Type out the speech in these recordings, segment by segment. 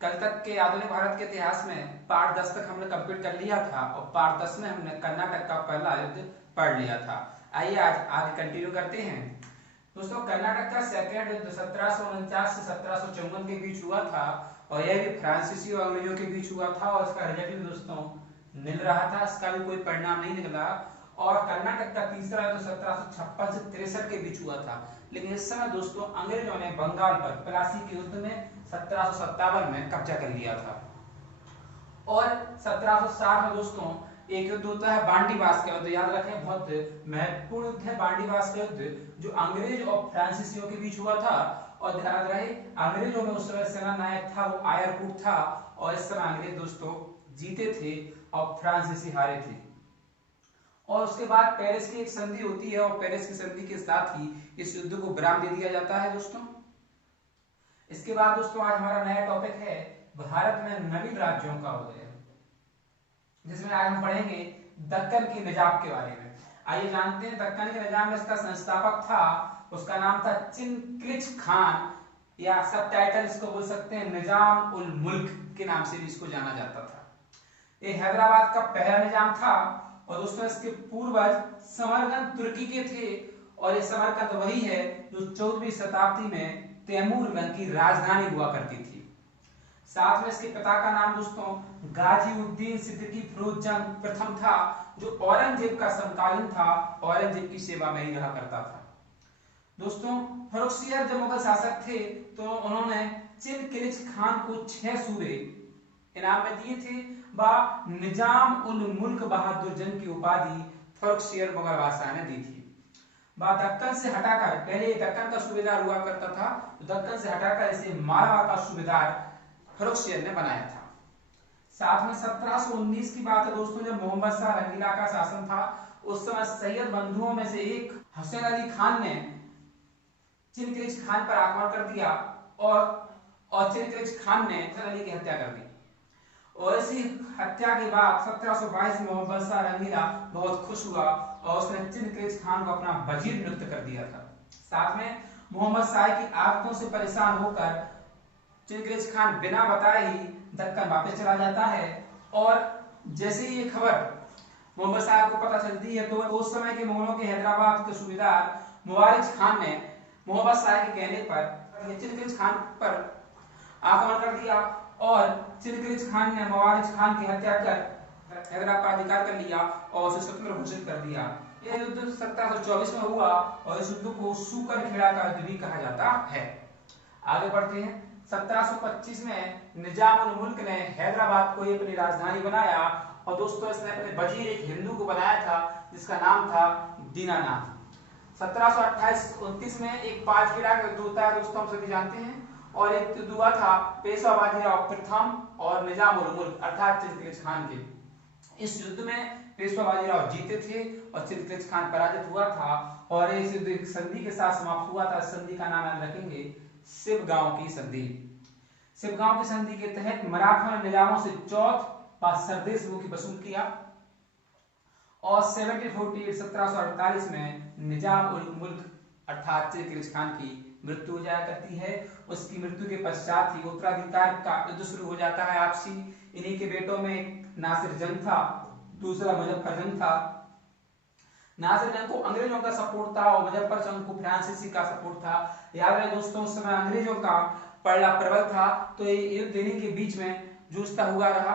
कल तक के आधुनिक भारत के इतिहास में पार्ट 10 तक हमने कंप्लीट कर लिया था और पार्ट 10 में हमने कर्नाटक का पहला युद्ध पढ़ लिया था। आइए आज आगे कंटिन्यू करते हैं। दोस्तों, कर्नाटक का सेकेंड युद्ध 1749 से 1754 के बीच हुआ था और यह भी फ्रांसीसी और अंग्रेजों के बीच हुआ था और इसका रिजल्ट भी दोस्तों मिल रहा था, इसका भी कोई परिणाम नहीं निकला। और कर्नाटक का तीसरा युद्ध 1756 से 63 के बीच हुआ था, लेकिन इस समय दोस्तों अंग्रेजों ने बंगाल पर प्लासी के युद्ध में 1757 में कब्जा कर लिया था। और 1760 में दोस्तों एक युद्ध होता है बांडीवास का युद्ध, याद रखें, बहुत महत्वपूर्ण युद्ध है बांडीवास का युद्ध, जो अंग्रेज और फ्रांसीसियों के बीच हुआ था। और ध्यान रहे, अंग्रेजों में उस समय सेना नायक था वो आयरकूट था और इस समय अंग्रेज दोस्तों जीते थे और फ्रांसीसी हारे थे। और उसके बाद पेरिस की एक संधि होती है और पेरिस की संधि के साथ ही इस युद्ध को विराम दे दिया जाता है दोस्तों। इसके बाद दोस्तों आज हमारा नया टॉपिक है भारत में नवीन राज्यों का उदय, जिसमें आज हम पढ़ेंगे दक्कन के निजाम के बारे में। आइए जानते हैं दक्कन के निजाम में इसका संस्थापक था, उसका नाम था चिनक्रिच खान, या सब टाइटल इसको बोल सकते हैं निजाम उल मुल्क के नाम से भी इसको जाना जाता था। ये हैदराबाद का पहला निजाम था और दोस्तों इसके पूर्वज समरकंद तुर्की के थे और ये समरकंद वही है जो 14वीं शताब्दी में तैमूर रंग की राजधानी हुआ करती थी। साथ में इसके पिता का नाम दोस्तों गाजीउद्दीन सिद्दीकी फिरोज जंग प्रथम था, जो औरंगजेब का समकालीन था, औरंगजेब की सेवा में ही रहा करता था। दोस्तों फर्रुखसियर जब मुगल शासक थे तो उन्होंने चिनक्रिच खान को 6 सूबे इनाम में दिए थे। निजाम उल मुल्क बहादुर जंग की उपाधि फर्रुखसियर मुगल बादशाह ने दी थी। दक्कन से हटाकर, पहले दक्कन का सूबेदार हुआ करता था, तो दक्कन से हटाकर इसे मारवा का सूबेदार फर्रुखसियर ने बनाया था। साथ में 1719 की बात है दोस्तों, जब मोहम्मद शाह रंगीला का शासन था, उस समय सैयद बंधुओं में से एक हुसैन अली खान ने चिनक्रिच खान पर आक्रमण कर दिया और चिनक्रिच खान ने हुसैन अली की हत्या कर दी। और इसी हत्या के बाद 1722 में मोहम्मद शाह रंगीला बहुत खुश हुआ और उसने चिनक्रिच खान को अपना वजीर नियुक्त कर दिया था। साथ में मोहम्मद शाह की आदतों से परेशान होकर चिनक्रिच खान बिना बताए ही दक्कन वापस चला जाता है। और जैसे ही ये खबर मोहम्मद शाह को पता चलती है तो उस समय के मुगलों के हैदराबाद के सूबेदार मुबारिज खान ने मोहम्मद शाह के कहने पर चिनक्रिच खान पर आक्रमण कर दिया और चिनक्रिच खान ने मुबारिज खान की हत्या कर हैदराबाद पर अधिकार कर लिया और उसे स्वतंत्र घोषित कर दिया। यह युद्ध 1724 में हुआ और इस युद्ध को सूकरखेड़ा का युद्ध भी कहा जाता है। आगे बढ़ते हैं। 1725 में निजाम उल मुल्क ने हैदराबाद को अपनी राजधानी बनाया और दोस्तों इसने अपने वजीर एक हिंदू को बनाया था जिसका नाम था दीनानाथ। 1728-29 में एक पालखेड़ा का युद्ध होता है दोस्तों, हम सभी जानते हैं, और एक युद्ध हुआ था पेशवा बाजीराव प्रथम और निजाम उल मुल्क अर्थात चिनक्रिच खान के। इस युद्ध में पेशवा बाजीराव जीते थे और चिनक्रिच खान पराजित हुआ था और इस युद्ध एक संधि के साथ समाप्त हुआ था। संधि का नाम याद रखेंगे सिबगांव की संधि। सिबगांव की संधि के तहत मराठा ने निजामों से चौथ व सरदेश मुखी वसूल किया और 1748 में निजाम उल मुल्क अर्थात चिनक्रिच खान की मृत्यु हो जाया करती है। उसकी मृत्यु के पश्चात ही उत्तराधिकार का युद्ध शुरू हो जाता है आपसी। इन्हीं के बेटों में नासिर जंग था, दूसरा मुजफ्फर जंग था। नासिर जंग को अंग्रेजों का सपोर्ट था और मुजफ्फर जंग को फ्रांसीसी का सपोर्ट था। याद रहे दोस्तों, उस समय अंग्रेजों का पलड़ा प्रबल था, तो ये युद्ध इन्हीं के बीच में जूझता हुआ रहा।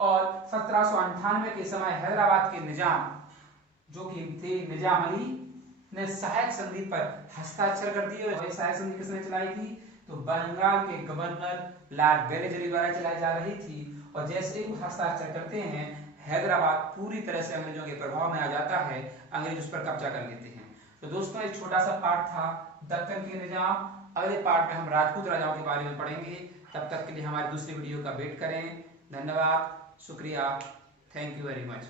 और 1798 के समय हैदराबाद के निजाम जो कि थे निजाम अली ने सहायक संधि पर हस्ताक्षर कर दिए। और सहायक संधि किसने चलाई थी? तो बंगाल के गवर्नर लॉर्ड बेलेजरी द्वारा चलाई जा रही थी। और जैसे ही हस्ताक्षर करते हैं हैदराबाद पूरी तरह से अंग्रेजों के प्रभाव में आ जाता है, अंग्रेज उस पर कब्जा कर लेते हैं। तो दोस्तों एक छोटा सा पार्ट था दक्कन के निजाम। अगले पार्ट में हम राजपूत राजाओं के बारे में पढ़ेंगे। तब तक के लिए हमारी दूसरी वीडियो का वेट करें। धन्यवाद, शुक्रिया, थैंक यू वेरी मच।